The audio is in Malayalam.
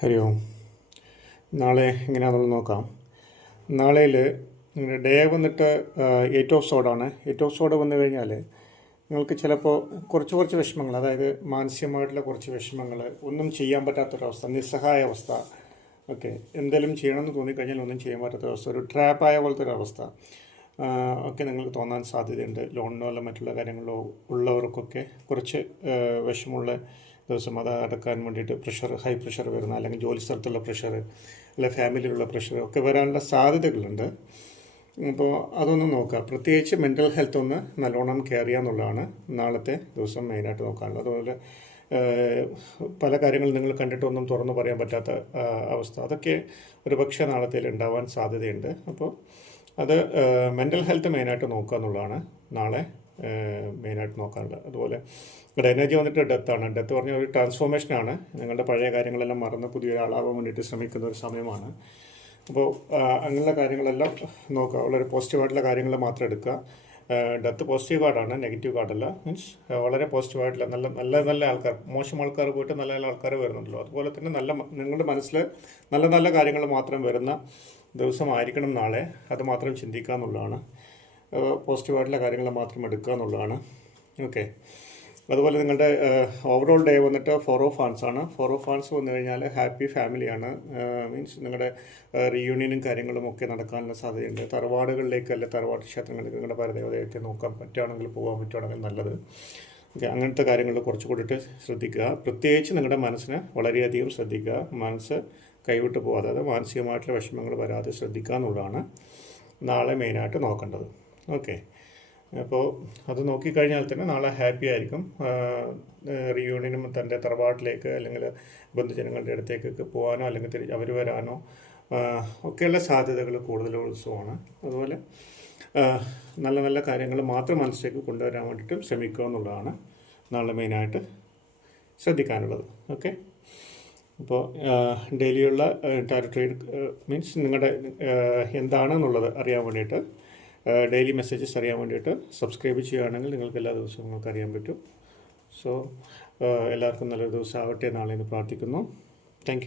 ഹരി ഓം. നാളെ എങ്ങനെയാണെന്നുള്ളത് നോക്കാം. നാളെയിൽ ഡേ വന്നിട്ട് എയ്റ്റ് ഓഫ് സോഡാണ് എയ്റ്റ് ഓഫ് സോഡ് വന്നു കഴിഞ്ഞാൽ നിങ്ങൾക്ക് ചിലപ്പോൾ കുറച്ച് കുറച്ച് വിഷമങ്ങൾ അതായത് മാനസികമായിട്ടുള്ള കുറച്ച് വിഷമങ്ങൾ ഒന്നും ചെയ്യാൻ പറ്റാത്തൊരവസ്ഥ നിസ്സഹായ അവസ്ഥ ഓക്കെ എന്തെങ്കിലും ചെയ്യണമെന്ന് തോന്നിക്കഴിഞ്ഞാൽ ഒന്നും ചെയ്യാൻ പറ്റാത്തൊരവസ്ഥ ഒരു ട്രാപ്പായ പോലത്തെ ഒരു അവസ്ഥ ആ, ഒക്കെ നിങ്ങൾക്ക് തോന്നാൻ സാധ്യതയുണ്ട്. ലോണിനോ അല്ല മറ്റുള്ള കാര്യങ്ങളോ ഉള്ളവർക്കൊക്കെ കുറച്ച് വിഷമമുള്ള ദിവസം അത് അടക്കാൻ വേണ്ടിയിട്ട് പ്രഷർ ഹൈ പ്രഷർ വരുന്ന അല്ലെങ്കിൽ ജോലി സ്ഥലത്തുള്ള പ്രഷർ അല്ലെ ഫാമിലിയിലുള്ള പ്രഷർ ഒക്കെ വരാനുള്ള സാധ്യതകളുണ്ട്. അപ്പോൾ അതൊന്ന് നോക്കുക. പ്രത്യേകിച്ച് മെന്റൽ ഹെൽത്ത് ഒന്ന് നല്ലോണം കെയർ ചെയ്യുക എന്നുള്ളതാണ് നാളത്തെ ദിവസം മെയിനായിട്ട് നോക്കാനുള്ളത്. അതുപോലെ പല കാര്യങ്ങളും നിങ്ങൾ കണ്ടിട്ടൊന്നും തുറന്നു പറയാൻ പറ്റാത്ത അവസ്ഥ. അതൊക്കെ ഒരു പക്ഷേ നാളത്തേൽ ഉണ്ടാവാൻ സാധ്യതയുണ്ട്. അപ്പോൾ അത് മെന്റൽ ഹെൽത്ത് മെയിനായിട്ട് നോക്കുക എന്നുള്ളതാണ് നാളെ മെയിനായിട്ട് നോക്കാനുള്ളത് അതുപോലെ ഇവിടെ എനർജി വന്നിട്ട് ഡെത്താണ്. ഡെത്ത് പറഞ്ഞ ഒരു ട്രാൻസ്ഫോർമേഷനാണ്. നിങ്ങളുടെ പഴയ കാര്യങ്ങളെല്ലാം മറന്ന് പുതിയൊരാളാവാൻ വേണ്ടിയിട്ട് ശ്രമിക്കുന്ന ഒരു സമയമാണ്. അപ്പോൾ അങ്ങനെയുള്ള കാര്യങ്ങളെല്ലാം നോക്കുക. വളരെ പോസിറ്റീവായിട്ടുള്ള കാര്യങ്ങൾ മാത്രം എടുക്കുക. ഡെത്ത് പോസിറ്റീവ് കാർഡാണ് നെഗറ്റീവ് കാർഡല്ല മീൻസ് വളരെ പോസിറ്റീവായിട്ടുള്ള നല്ല നല്ല നല്ല ആൾക്കാർ മോശം ആൾക്കാർ പോയിട്ട് നല്ല നല്ല ആൾക്കാർ വരുന്നുണ്ടല്ലോ. അതുപോലെ തന്നെ നല്ല നിങ്ങളുടെ മനസ്സിൽ നല്ല നല്ല കാര്യങ്ങൾ മാത്രം വരുന്ന ദിവസമായിരിക്കണം നാളെ. അത് മാത്രം ചിന്തിക്കുക എന്നുള്ളതാണ്. പോസിറ്റീവായിട്ടുള്ള കാര്യങ്ങൾ മാത്രം എടുക്കുക എന്നുള്ളതാണ്. ഓക്കെ അതുപോലെ നിങ്ങളുടെ ഓവറോൾ ഡേ വന്നിട്ട് ഫോർ ഓഫ് ഫാൻസ് ആണ്. ഫോർ ഓഫ് ഫാൻസ് വന്നു കഴിഞ്ഞാൽ ഹാപ്പി ഫാമിലിയാണ് മീൻസ് നിങ്ങളുടെ റീയൂണിയനും കാര്യങ്ങളും ഒക്കെ നടക്കാനുള്ള സാധ്യതയുണ്ട്. തറവാടുകളിലേക്ക് അല്ലെ തറവാട് ക്ഷേത്രങ്ങളിലേക്ക് നിങ്ങളുടെ പരദേവതയൊക്കെ നോക്കാൻ പറ്റുകയാണെങ്കിൽ പോകാൻ പറ്റുകയാണെങ്കിൽ നല്ലത്. ഓക്കെ അങ്ങനത്തെ കാര്യങ്ങൾ കുറച്ച് കൂടിയിട്ട് ശ്രദ്ധിക്കുക. പ്രത്യേകിച്ച് നിങ്ങളുടെ മനസ്സിനെ വളരെയധികം ശ്രദ്ധിക്കുക. മനസ്സ് കൈവിട്ട് പോകാതെ അതായത് മാനസികമായിട്ടുള്ള വിഷമങ്ങൾ വരാതെ ശ്രദ്ധിക്കുക എന്നുള്ളതാണ് നാളെ മെയിനായിട്ട് നോക്കേണ്ടത്. ഓക്കെ. അപ്പോൾ അത് നോക്കിക്കഴിഞ്ഞാൽ തന്നെ നാളെ ഹാപ്പി ആയിരിക്കും. റിയൂണിയനും തന്റെ തറവാട്ടിലേക്ക് അല്ലെങ്കിൽ ബന്ധുജനങ്ങളുടെ അടുത്തേക്കൊക്കെ പോകാനോ അല്ലെങ്കിൽ തിരി അവർ വരാനോ ഒക്കെയുള്ള സാധ്യതകൾ കൂടുതൽ ഉത്സവമാണ്. അതുപോലെ നല്ല നല്ല കാര്യങ്ങൾ മാത്രം മനസ്സിലേക്ക് കൊണ്ടുവരാൻ വേണ്ടിയിട്ടും ശ്രമിക്കുക എന്നുള്ളതാണ് നാളെ മെയിനായിട്ട് ശ്രദ്ധിക്കാനുള്ളത്. ഓക്കെ. അപ്പോൾ ഡെയിലിയുള്ള ടാരോ ട്രേഡ് മീൻസ് നിങ്ങളുടെ എന്താണെന്നുള്ളത് അറിയാൻ വേണ്ടിയിട്ട് ഡെയിലി മെസ്സേജസ് അറിയാൻ വേണ്ടിയിട്ട് സബ്സ്ക്രൈബ് ചെയ്യുകയാണെങ്കിൽ നിങ്ങൾക്ക് എല്ലാ ദിവസവും നിങ്ങൾക്ക് അറിയാൻ പറ്റും. സോ എല്ലാവർക്കും നല്ലൊരു ദിവസം ആവട്ടെ നാളെ എന്ന് പ്രാർത്ഥിക്കുന്നു താങ്ക്